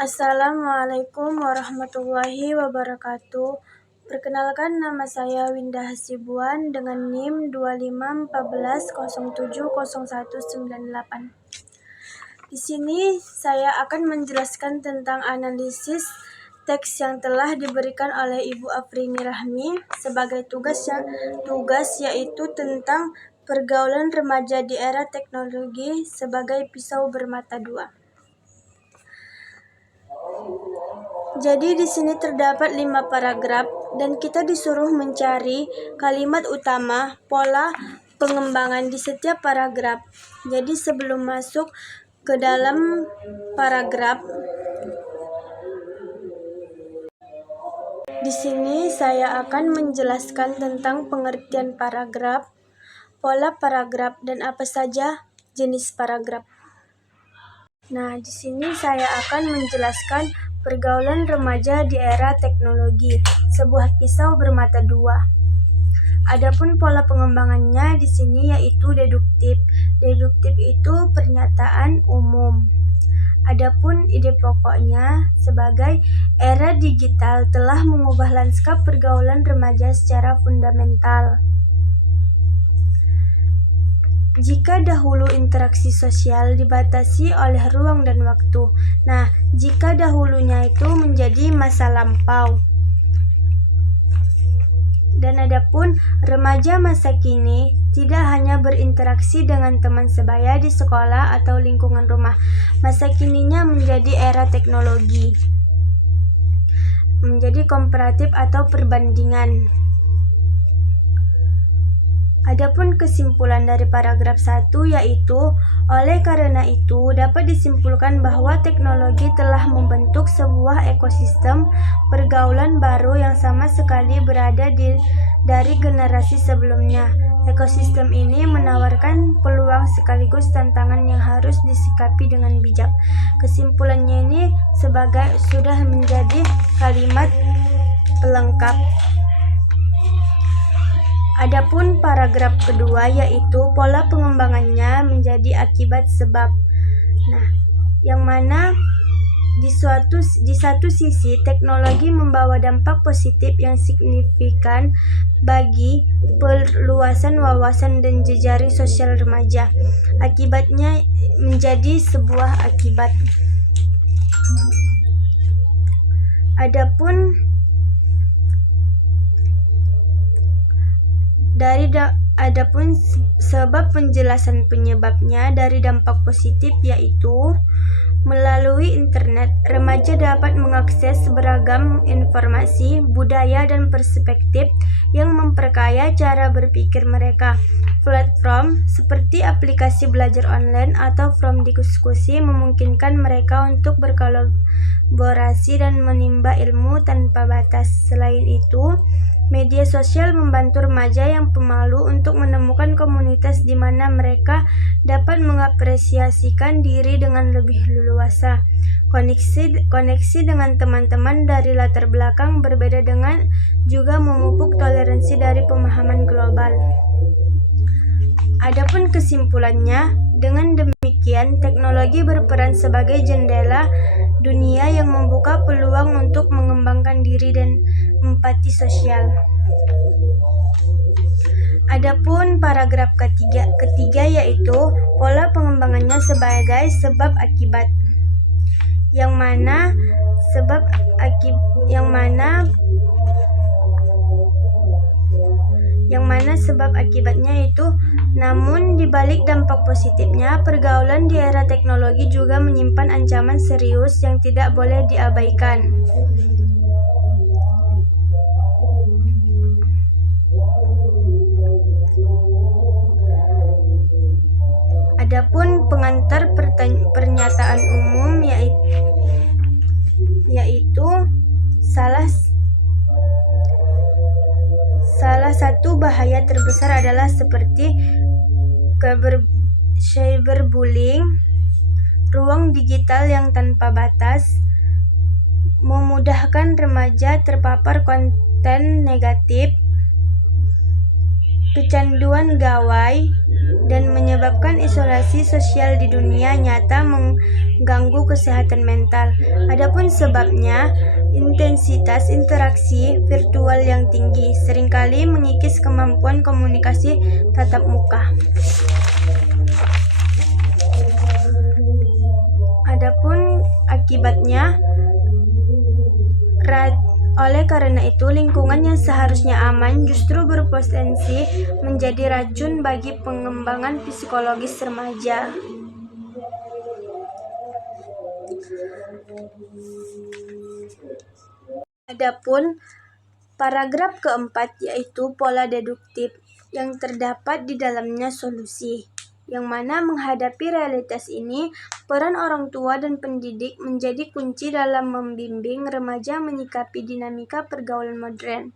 Assalamualaikum warahmatullahi wabarakatuh. Perkenalkan, nama saya Winda Hasibuan dengan NIM 2514070198. Di sini saya akan menjelaskan tentang analisis teks yang telah diberikan oleh Ibu Afrini Rahmi sebagai tugas yaitu tentang pergaulan remaja di era teknologi sebagai pisau bermata dua. Jadi di sini terdapat 5 paragraf dan kita disuruh mencari kalimat utama, pola pengembangan di setiap paragraf. Jadi sebelum masuk ke dalam paragraf, di sini saya akan menjelaskan tentang pengertian paragraf, pola paragraf, dan apa saja jenis paragraf. Nah, di sini saya akan menjelaskan pergaulan remaja di era teknologi, sebuah pisau bermata dua. Adapun pola pengembangannya di sini yaitu deduktif. Deduktif itu pernyataan umum. Adapun ide pokoknya sebagai era digital telah mengubah lanskap pergaulan remaja secara fundamental. Jika dahulu interaksi sosial dibatasi oleh ruang dan waktu. Nah, jika dahulunya itu menjadi masa lampau. Dan adapun remaja masa kini tidak hanya berinteraksi dengan teman sebaya di sekolah atau lingkungan rumah. Masa kininya menjadi era teknologi. Menjadi komparatif atau perbandingan. Adapun kesimpulan dari paragraf 1 yaitu, oleh karena itu dapat disimpulkan bahwa teknologi telah membentuk sebuah ekosistem pergaulan baru yang sama sekali berada dari generasi sebelumnya. Ekosistem ini menawarkan peluang sekaligus tantangan yang harus disikapi dengan bijak. Kesimpulannya ini sudah menjadi kalimat pelengkap. Adapun paragraf kedua yaitu pola pengembangannya menjadi akibat sebab. Nah, yang mana di satu sisi teknologi membawa dampak positif yang signifikan bagi perluasan wawasan dan jejaring sosial remaja. Akibatnya menjadi sebuah akibat. Adapun sebab penjelasan penyebabnya dari dampak positif yaitu melalui internet, remaja dapat mengakses beragam informasi, budaya, dan perspektif yang memperkaya cara berpikir mereka. Platform seperti aplikasi belajar online atau forum diskusi memungkinkan mereka untuk berkolaborasi dan menimba ilmu tanpa batas. Selain itu, media sosial membantu remaja yang pemalu untuk menemukan komunitas di mana mereka dapat mengapresiasikan diri dengan lebih leluasa. Koneksi dengan teman-teman dari latar belakang berbeda dengan juga memupuk toleransi dari pemahaman global. Adapun kesimpulannya, dengan demikian teknologi berperan sebagai jendela dunia yang membuka peluang untuk mengembangkan diri dan empati sosial. Adapun paragraf ketiga yaitu pola pengembangannya sebagai sebab akibat. Yang mana sebab akibatnya itu, namun di balik dampak positifnya, pergaulan di era teknologi juga menyimpan ancaman serius yang tidak boleh diabaikan. Adapun pengantar pernyataan umum yaitu salah satu bahaya terbesar adalah seperti cyberbullying, ruang digital yang tanpa batas, memudahkan remaja terpapar konten negatif, kecanduan gawai, dan menyebabkan isolasi sosial di dunia nyata mengganggu kesehatan mental. Adapun sebabnya, intensitas interaksi virtual yang tinggi seringkali mengikis kemampuan komunikasi tatap muka. Adapun akibatnya, oleh karena itu, lingkungan yang seharusnya aman justru berpotensi menjadi racun bagi pengembangan psikologis remaja. Adapun paragraf keempat yaitu pola deduktif, yang terdapat di dalamnya solusi, yang mana menghadapi realitas ini, peran orang tua dan pendidik menjadi kunci dalam membimbing remaja menyikapi dinamika pergaulan modern.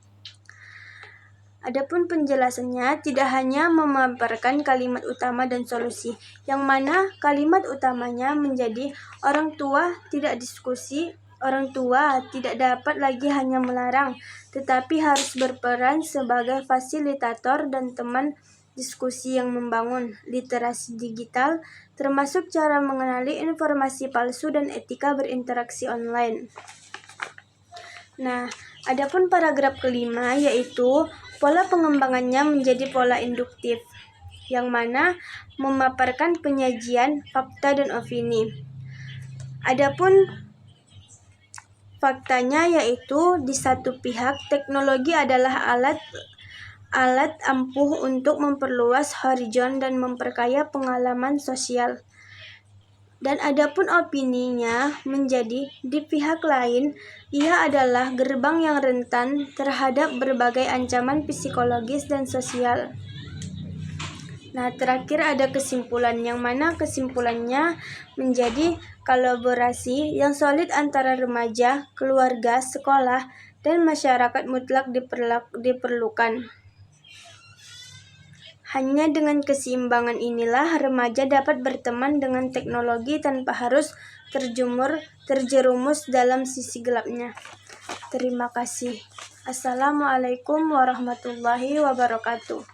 Adapun penjelasannya tidak hanya memaparkan kalimat utama dan solusi, yang mana kalimat utamanya menjadi orang tua tidak diskusi. Orang tua tidak dapat lagi hanya melarang, tetapi harus berperan sebagai fasilitator dan teman diskusi yang membangun literasi digital, termasuk cara mengenali informasi palsu dan etika berinteraksi online. Nah, adapun paragraf kelima yaitu pola pengembangannya menjadi pola induktif, yang mana memaparkan penyajian fakta dan opini. Adapun faktanya yaitu di satu pihak teknologi adalah alat ampuh untuk memperluas horizon dan memperkaya pengalaman sosial. Dan adapun opininya menjadi di pihak lain, ia adalah gerbang yang rentan terhadap berbagai ancaman psikologis dan sosial. Nah, terakhir ada kesimpulan, yang mana kesimpulannya menjadi kolaborasi yang solid antara remaja, keluarga, sekolah, dan masyarakat mutlak diperlukan. Hanya dengan keseimbangan inilah remaja dapat berteman dengan teknologi tanpa harus terjerumus dalam sisi gelapnya. Terima kasih. Assalamualaikum warahmatullahi wabarakatuh.